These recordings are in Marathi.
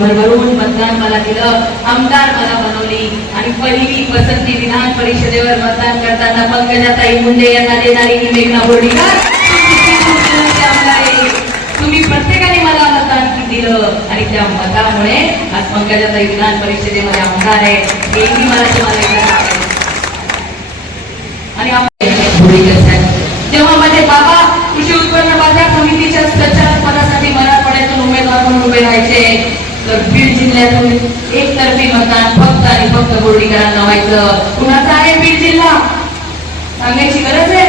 भरभरून मतदान मला दिलं आमदार मला बनवली आणि पहिली पसंती विधान परिषदेवर मतदान करताना पंकजाताई मुंडे यांना देणारी ही मेघना बोर्डीकर तुम्ही प्रत्येकाने मला मतदान दिलं आणि त्या मतामुळे आज पंकजाताई विधान परिषदेमध्ये आमदार आहे. हेही मला तुम्हाला आणि जेव्हा माझे बाबा कृषी उत्पन्न बाजार समितीच्या संचालक पदासाठी मराठवाड्यातून उमेदवार म्हणून उभे राहायचे तर बीड जिल्ह्यातून एकतर्फी मतदान फक्त आणि फक्त बोर्डीकरांना व्हायचं. कुणाचा आहे बीड जिल्हा? सांगायची गरज आहे?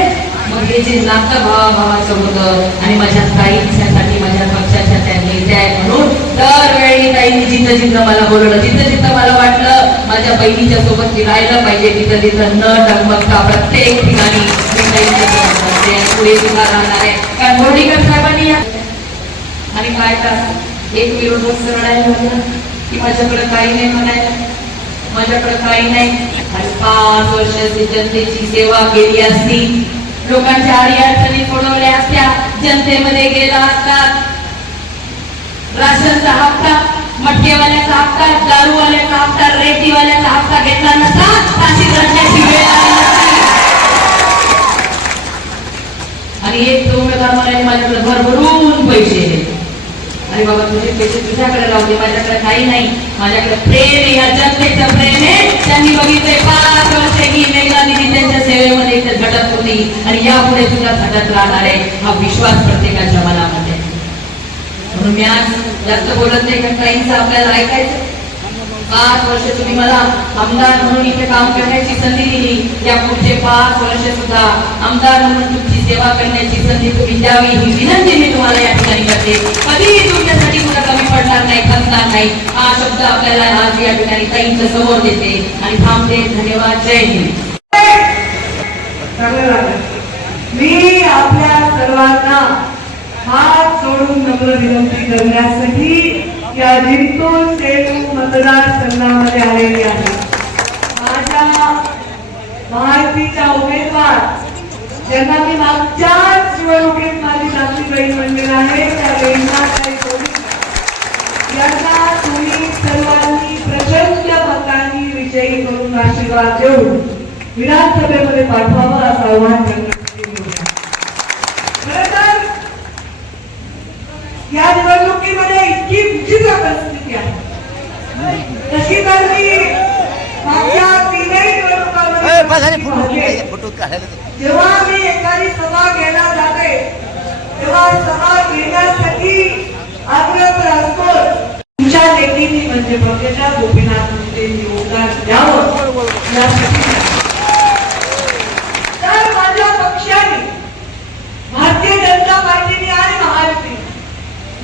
मग हे जिल्हा तर भावाभावाचं होतं. आणि माझ्या काही इच्छासाठी माझ्या पक्षाच्या त्या नेत्या आहेत म्हणून दरवेळी ताईंनी जिथं जिथं मला बोलवलं जिथं जिथं मला वाटलं माझ्या बहिणीच्या सोबत मी राहिलं पाहिजे तिथं तिथं न डगमगता प्रत्येक ठिकाणी मी ताईंच्या पुढे उभा राहणार आहे. कारण बोर्डीकर साहेबांनी आणि काय का एक विरोध सरळ आहे म्हटलं की माझ्याकडे काही नाही म्हणायला. माझ्याकडे काही नाही. आणि पाच वर्षाची जनतेची सेवा केली असती. लोकांच्या आडी अडचणी सोडवल्या असत्या. जनतेमध्ये गेला असता. राशनचा हप्ता मटकेवाल्याचा हप्ता दारूवाल्याचा हप्ता रेतीवाल्याचा हप्ता घेतला नसता. फाशी रडण्याची वेळ आणि एक उमेदवार म्हणाले माझ्याकडे भरभरून पैसे आहेत. अरे बाबा तुझे पैसे तुझ्याकडे लावले माझ्याकडे काही नाही. माझ्याकडे प्रेम आहे या जनतेचं प्रेम आहे. त्यांनी बघितले पाच वर्षे ही मेघना त्यांच्या सेवेमध्ये इथे झटत होती. आणि यापुढे सुद्धा झटत राहणार आहे हा विश्वास प्रत्येकाच्या मनामध्ये. म्हणून मी आज जास्त बोलत नाही कारण काहींचं आपल्याला ऐकायचं पाच वर्ष तुम्ही मला आमदार म्हणून इथे काम करण्याची संधी दिली. या पुढचे पाच वर्ष सुद्धा आमदार म्हणून तुमची सेवा करण्याची संधी तुम्ही द्यावी ही विनंती मी तुम्हाला या ठिकाणी करते. कधीही तुमच्यासाठी मला कमी पडणार नाही खचणार नाही. हा शब्द आपल्याला आज या ठिकाणी ताईंच्या समोर देते. आणि थांबते धन्यवाद. जय हिंद. मी आपल्या सर्वांना हात सोडून नम्र विनंती करण्यासाठी या जिंतूर सेलू मतदारसंघामध्ये आलेली आहे माझ्या महायुतीच्या उमेदवार ज्यांना मी मागच्याच निवडणुकीत माझी नातेवाईक म्हणलेलं आहे त्या रेंगाताई यांना तुम्ही सर्वांनी प्रचंड मतांनी विजयी करून आशीर्वाद देऊन विधानसभेमध्ये पाठवावं असं आव्हान करण्यासाठी बोलतो. खरं तर या निवडणुकीमध्ये इतकी विचित्र परिस्थिती आहे. तशी तर मी मागच्या तीनही निवडणुकांमध्ये जेव्हा मी एखादी सभा घ्यायला जाते तेव्हा सभा घेण्यासाठी आग्रह असतो तुमच्या लेखीने म्हणजे प्रफेसर गोपीनाथ मुंडे योगदान द्यावं यासाठी तर माझ्या पक्षाने भारतीय जनता पार्टीने आणि महायुती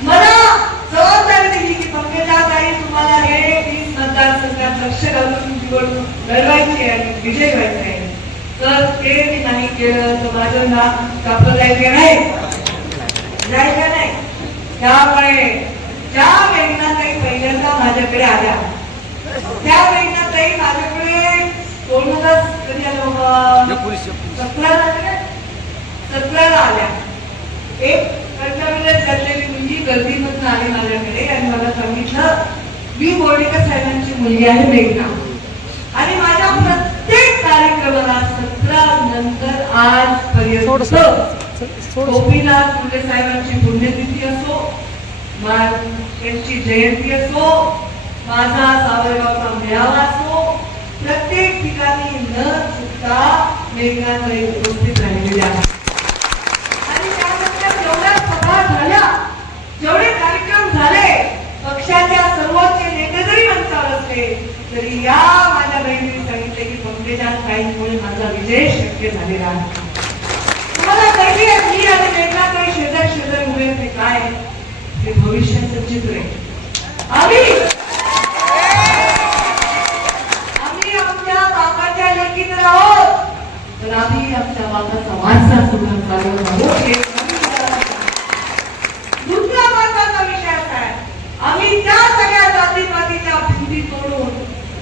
मला जबाबदारी दिली की पंकजाताई तुम्हाला हे तीस मतदारसंघात लक्ष घालून निवडणूक लढवायची आहे विजय व्हायचा आहे. तर ते मी नाही केलं तर माझं नाव कापलं जायचं नाही? जायचं नाही? त्यामुळे ज्या मेघनाताई पहिल्यांदा माझ्याकडे आल्या त्या मेघनाताई माझ्याकडे हजार कधी आलो? सतराला आल्या? का? सतराला आल्या. एक कर्तव्याला चाललेली मुलगी गर्दीमधून आली माझ्याकडे आणि मला सांगितलं मी बोर्डीकर साहेबांची मुलगी आहे मेघना. आणि माझ्या प्रत्येक कार्यक्रमाला सतरा नंतर आजपर्यंत गोपीनाथ मुंडे साहेबांची पुण्यतिथी असो त्यांची जयंती असो माझा सावरगावचा मेळावा असो प्रत्येक ठिकाणी न चुकता मेघनाताई उपस्थित राहिलेल्या आहेत आणि त्यानंतर जेवढ्या सभा झाल्या जेवढे कार्यक्रम झाले पक्षाच्या सर्वोच्च नेते जरी मंचावर असले तरी या माझ्या बहिणीने सांगितले की पंकजा ताईंमुळे माझा विजय शक्य झालेला आहे. तुम्हाला कळली आहे मी आणि काही शेजार शेजार उभे ते काय? ते भविष्याचं चित्र आहे. आम्ही आम्ही आमच्या बापाच्या लेखीत आहोत तर आम्ही आमच्या बापाचा वारसा सुद्धा चालवत आहोत हे दुसरा महत्त्वाचा विषय असा आहे आम्ही त्या सगळ्या जातीपातीच्या भिंती तोडून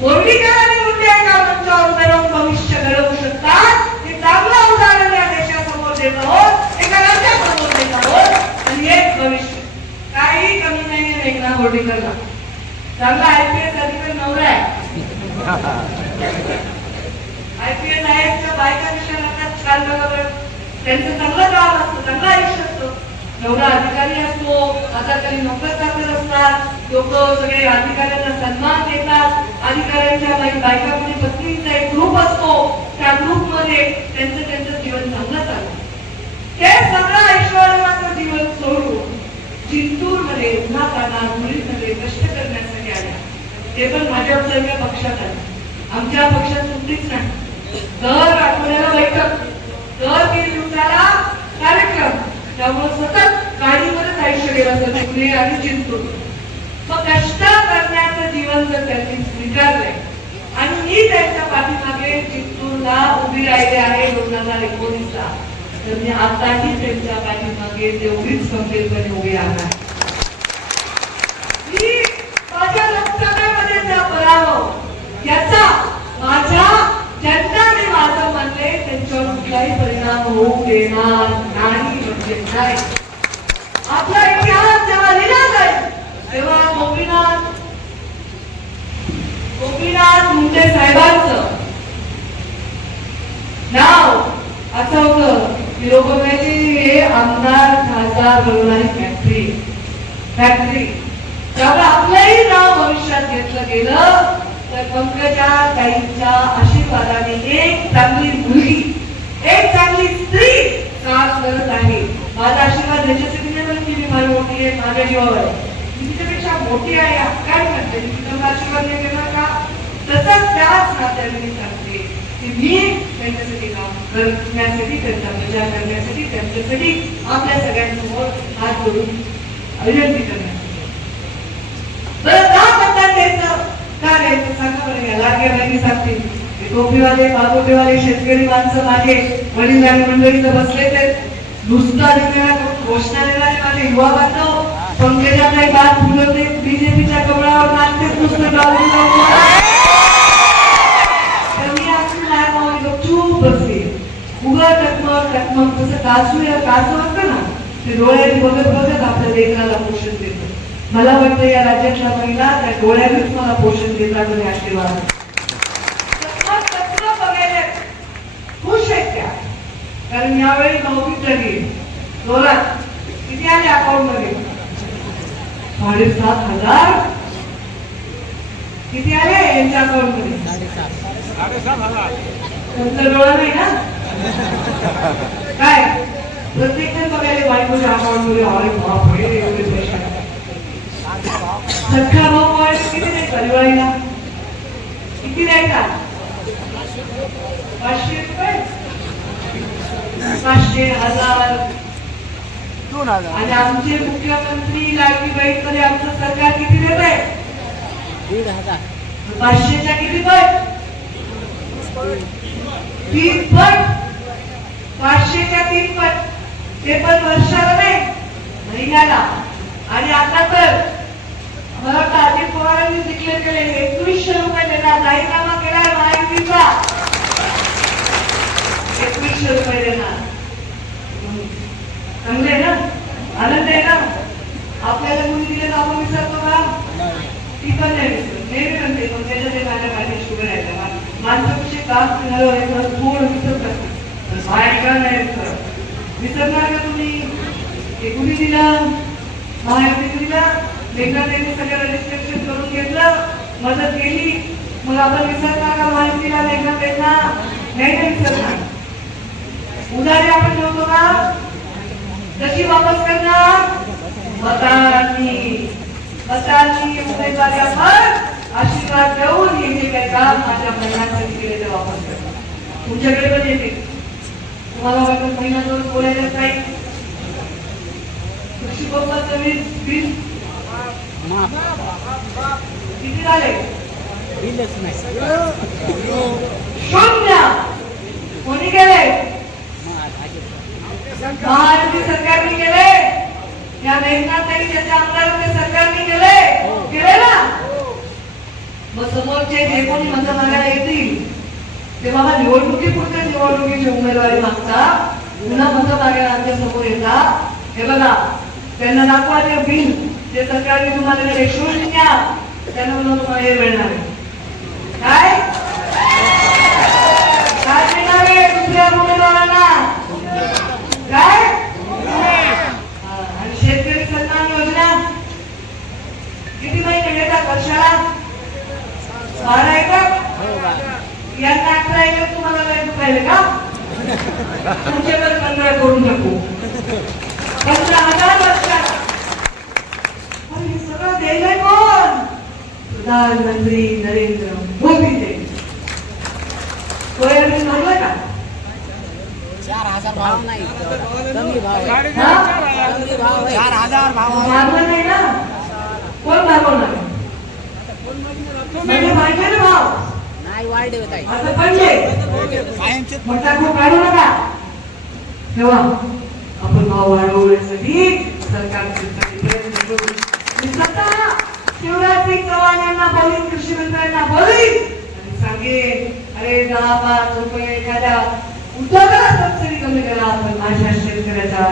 बोर्डीकर आणि मुंडे एका मंचावर उभे राहून भविष्य घडवू शकतात हे चांगलं उदाहरण या देशासमोर देत आहोत एका राज्यासमोर देत आहोत आणि एक भविष्य काही कमी नाही मेघना बोर्डीकरला चांगला आयपीएस अधिकारी नवरा आहे आयपीएस आयएसच्या बायका कशा राहतात छान बरोबर त्यांचं चांगलं काम असतं चांगलं आयुष्य असतं नवरा अधिकारी असतो आता तरी नोकर चाकर असतात लोक सगळे अधिकाऱ्यांना सन्मान देतात. अधिकाऱ्यांच्या बायका म्हणजे पत्नींचा एक ग्रुप असतो. त्या ग्रुपमध्ये त्यांचं त्यांचं जीवन चांगलं चालतं ते सगळं ऐश्वर्याचं जीवन सोडून जिंतूरमध्ये उन्हा तानात मुलींमध्ये कष्ट करण्यासाठी आल्या. ते पण माझ्या सगळ्या पक्षात आले आमच्या पक्षात सुट्टीच नाही. दर आठवड्याला बैठक दर तीन दिवसाला कार्यक्रम. त्यामुळे सतत गाडीवरच आयुष्य गेलं असतं पुणे आणि चिंतूर मग कष्ट करण्याचं जीवन जर त्यांनी स्वीकारलंय आणि मी त्यांच्या पाठीमागे चित्तूरला उभी राहिले आहे दोन हजार एकोणीसला तर मी आताही त्यांच्या पाठीमागे तेवढीच गंभीरपणे उभी राहणार. मी माझ्या लोकसभेमध्ये जा पराभव याचा माझ्या जनताने माझं म्हणले त्यांच्यावर कुठलाही परिणाम होऊ देणार नाही म्हणजे नाही. आपला इतिहास जेव्हा लिहिला जाईल तेव्हा गोपीनाथ तुमच्या साहेबांच. नाव असं होत की लोक म्हणायचे हे आमदार खासदार बनवणारी फॅक्टरी फॅक्टरी त्यामुळे आपलंही नाव भविष्यात घेतलं गेलं. तर पंकजा ताईंच्या आशीर्वादाने एक चांगली मुलगी एक चांगली स्त्री काम करत आहे. माझा आशीर्वाद त्याच्यासाठी नाही म्हणत मी फार मोठी आहे माझ्या जीवावर मी तिच्यापेक्षा मोठी आहे काय म्हणते? मी तिचा आशीर्वाद नाही देणार का? तसंच त्याच नात्याने मी सांगते की मी त्यांच्यासाठी काम करण्यासाठी त्यांचा प्रचार करण्यासाठी त्यांच्यासाठी आपल्या सगळ्यांसमोर हात जोडून विनंती करण्यासाठी. का द्यायचं का द्यायचं सांगा बरं या बहिणी टोपीवाले शेतकरी माणसं माझे वडील आणि मंडळी तर बसले ते नुसता घोषणा देणारे माझे युवा बांधव पंकजा काही बात फुलवते बीजेपीच्या कमळावर नाचते नुसतं डावलून डावलून. तर मी आपली नाही मावली गपचूप बसले उगा टकमक तसं कासू या कासू असतं ना ते डोळ्याने बघत बघत आपल्या लेकराला पोषण देतं. मला वाटतं या राज्यातल्या महिला त्या डोळ्यानेच मला पोषण देतात आणि आशीर्वाद खुश आहेत त्या. कारण यावेळी नोकरी झाली जोरात किती आले अकाउंटमध्ये साडेसात हजार. किती आले यांच्या अकाउंटमध्ये तुमचा डोळा नाही ना? काय? प्रत्येक जण बघायला बायकोच्या अकाउंटमध्ये अरे बापरे एवढे पैसे. आले. सख्खा भाऊ वाढ किती द्यायचा दिवाळीला किती द्यायचा? पाचशे रुपये? पाचशे हजार. दोन हजार. आणि आमचे मुख्यमंत्री लाडकी बहीणमध्ये आमचं सरकार किती देत आहे? दीड हजार. पाचशेच्या किती पट? तीन पट? पाचशेच्या तीन पट ते पण वर्षाला नाही महिन्याला. आणि आता तर मला वाटतं अजित पवारांनी डिक्लेअर केले एकवीसशे रुपये देणार जाहीरनामा केलाय महायुतीचा. एकवीसशे रुपये देणार. चांगले ना? आनंद आहे ना? आपल्याला मुली दिले तर आपण विसरतो का? ती पण नाही विसरत. नेहमी म्हणते पण त्याच्या ते माझ्या माझ्या शुगर आहे का माणसं काम करणार विसरत असतात पण बायका नाही विसरत विसरणार का तुम्ही? हे कुणी दिलं? महायुतीने दिला? मेघनाथांनी सगळं रजिस्ट्रेशन करून घेतलं मदत केली. मग आपण विसरणार का महायुतीला मेघनाथांना नाही नाही विसरणार. उधारी आपण ठेवतो का? कशी वापस करणार? मतांनी. मतांनी उमेदवारी आपण आशीर्वाद देऊन हे जे काही काम? माझ्या महिलांसाठी केले ते वापस करणार. तुमच्याकडे पण येते. मला वाटत महिना दोन बोलायला काय? कृषी पप्पाचं वीज बिल किती झाले? बिलच नाही शून्य! कोणी गेले? महाराष्ट्र सरकारने केले या मेघनाथ ताई त्याच्या आमदारांनी सरकारने केले केले ना? मग समोरचे जे कोणी मत मागायला येतील ते हा निवडणुकीपुरते निवडणुकीची उमेदवारी मागता पुन्हा मत मागायला समोर येतात हे बघा त्यांना दाखवा ते बिल ते सरकारने तुम्हाला दिले द्या त्यांना तुम्हाला हे मिळणार आहे काय काय मिळणार आहे दुसऱ्या उमेदवारांना काय हा, आणि शेतकरी सन्मान योजना किती महिने मिळतात वर्षाला बारा एकर हो बा यांना अकरा एकर तुम्हाला नाही दुखायले का तुमच्याकडे पंधरा करून टाकू पंधरा हजार वर्षाला अरे हे सगळं द्यायलंय कोण प्रधानमंत्री नरेंद्र मोदी ते सोयाबीन मागलं का चार हजार भाव नाही कमी भाव चार हजार भाव मागलं नाही ना? कोण मागवणार म्हणजे मागले ना भाव. नाही वाढले होत आहे आता पडले. मोठा खूप काढू नका. तेव्हा आपण भाव वाढवण्यासाठी सरकारचे प्रयत्न करू. मी स्वतः शिवराज सिंग चव्हाण यांना बोलीन कृषी मंत्र्यांना बोलीन आणि सांगेन अरे दहा पाच रुपये एखाद्या उद्योगाला सबसिडी कमी करा पण माझ्या शेतकऱ्याच्या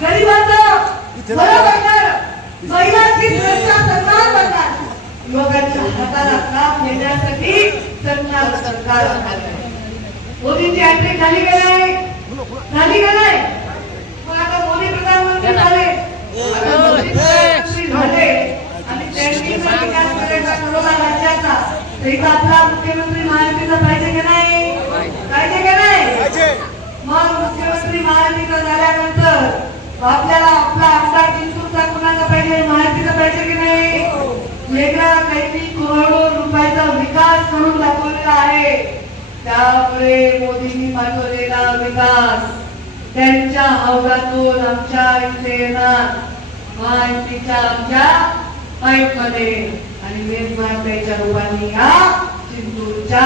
गरिबाचं बरं महिलांची सुरक्षा सन्मान करणार युवकांच्या हाताला काम देण्यासाठी सरकार. मोदींची हॅट्रिक झाली का नाही? झाली का नाही मग आता मोदी प्रधानमंत्री झाले आता मोदी प्रधानमंत्री झाले आणि त्यांनी जर विकास करायचा ठरवला इथं आपला मुख्यमंत्री महायुतीचा पाहिजे का नाही? पाहिजे का नाही? मग मुख्यमंत्री महायुतीचा झाल्यानंतर आपल्याला आपला आमदार चिंतूरचा कुणाचा पाहिजे महायुतीचा पाहिजे की नाही? वेगळा काहीतरी करोडो रुपयाचा विकास करून दाखवलेला आहे. त्यामुळे मोदींनी मागवलेला विकास त्यांच्या हौदातून आमच्या इथे येणार. महायुतीच्या आमच्या पाईपमध्ये आणि मेघमातेच्या रूपाने या चिंतूरच्या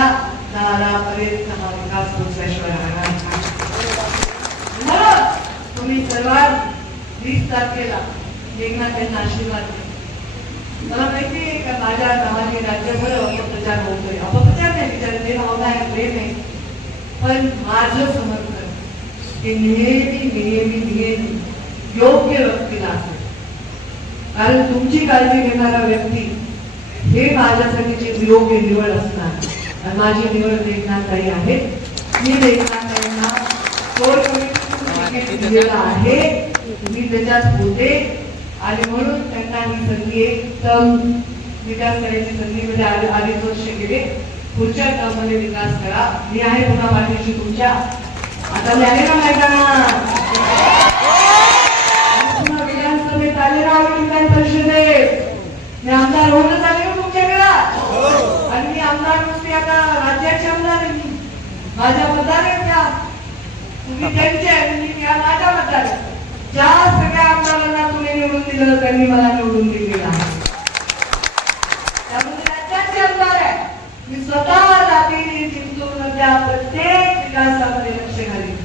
दारापर्यंत हा विकास पोहोचल्याशिवाय तुम्ही सर्वात वीस तारखेला मेघनाथ यांना आशीर्वाद मला माहिती आहे का माझ्या नावाने राज्यभर अपप्रचार होतोय. अपप्रचार नाही विचार ते भावना आहे प्रेम आहे पण माझं समर्थन हे नेहमी नेहमी नेहमी योग्य व्यक्तीला असेल. कारण तुमची काळजी घेणारा व्यक्ती हे माझ्यासाठी माझ्यासाठीची योग्य निवड असणार आणि माझी निवड मेघनाथताई आहे मी मेघनाथताईंना कोण आहे. मी त्याच्यात होते. आणि म्हणून त्यांना ही संधी एकदम विकास करायची संधी म्हणजे आली अडीच वर्ष गेले. पुढच्या टर्ममध्ये विकास करा. मी आहे पुन्हा पाठीशी तुमच्या. आता मी आले ना मैदाना विधानसभेत आले ना विधान परिषदेत? मी आमदार होऊनच आले ना तुमच्या घरात आणि मी आमदार नुसते आता राज्याचे आमदार माझ्या मतदार आहेत त्या. तुम्ही त्यांचे त्या माझ्या मतदार. ज्या सगळ्या आमदारांना तुम्ही निवडून दिलं त्यांनी मला निवडून दिलेलं आहे. त्यामुळे राज्याचे आमदार आहे. मी स्वतः जातीने चिंतूरमधल्या प्रत्येक विकासामध्ये लक्ष घालीन.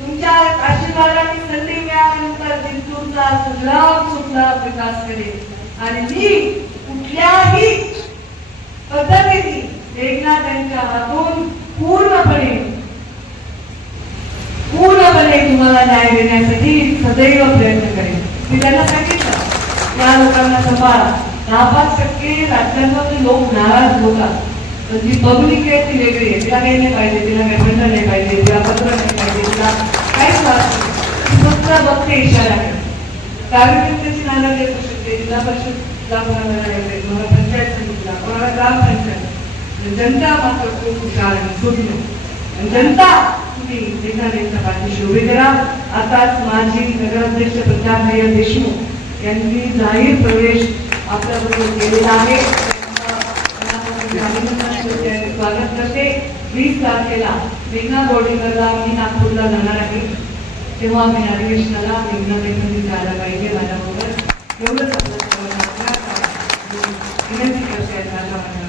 तुमच्या आशीर्वादाने संधी मिळाल्यानंतर चिंतूरचा सुलभ सुलभ विकास करेन. आणि मी कुठल्याही पद्धतीची वेदना त्यांच्या हातून पूर्णपणे पूर्णपणे तुम्हाला न्याय देण्यासाठी सदैव प्रयत्न करेल मी त्यांना सांगितलं या लोकांना सांभाळा. दहा पाच टक्के राज्यांमध्ये लोक नाराज होतात. पण जी पब्लिक आहे ती वेगळी आहे. तिला काही नाही पाहिजे तिला काही नाही पाहिजे तिला पत्र नाही पाहिजे तिला काहीच त्रास फक्त बघते इशारा कारण त्यांची नाराज असू शकते जिल्हा परिषद कोणाला आहे कोणाला पंचायत समितीला कोणाला ग्रामपंचायत जनता मात्र खूप हुशार आणि सुज्ञ जनता तुम्ही एखाद्याच्या पाठीशी उभे करा आताच माजी नगराध्यक्ष प्रतापराय देशमुख यांनी जाहीर प्रवेश आपल्याबरोबर केलेला आहे स्वागत करते वीस तारखेला मेघना बोर्डिंगला मी नागपूरला जाणार आहे तेव्हा मी अधिवेशनाला मेघना देखील जायला पाहिजे माझ्याबरोबर एवढंच आपलं सर्वांना विनंती करते माझ्या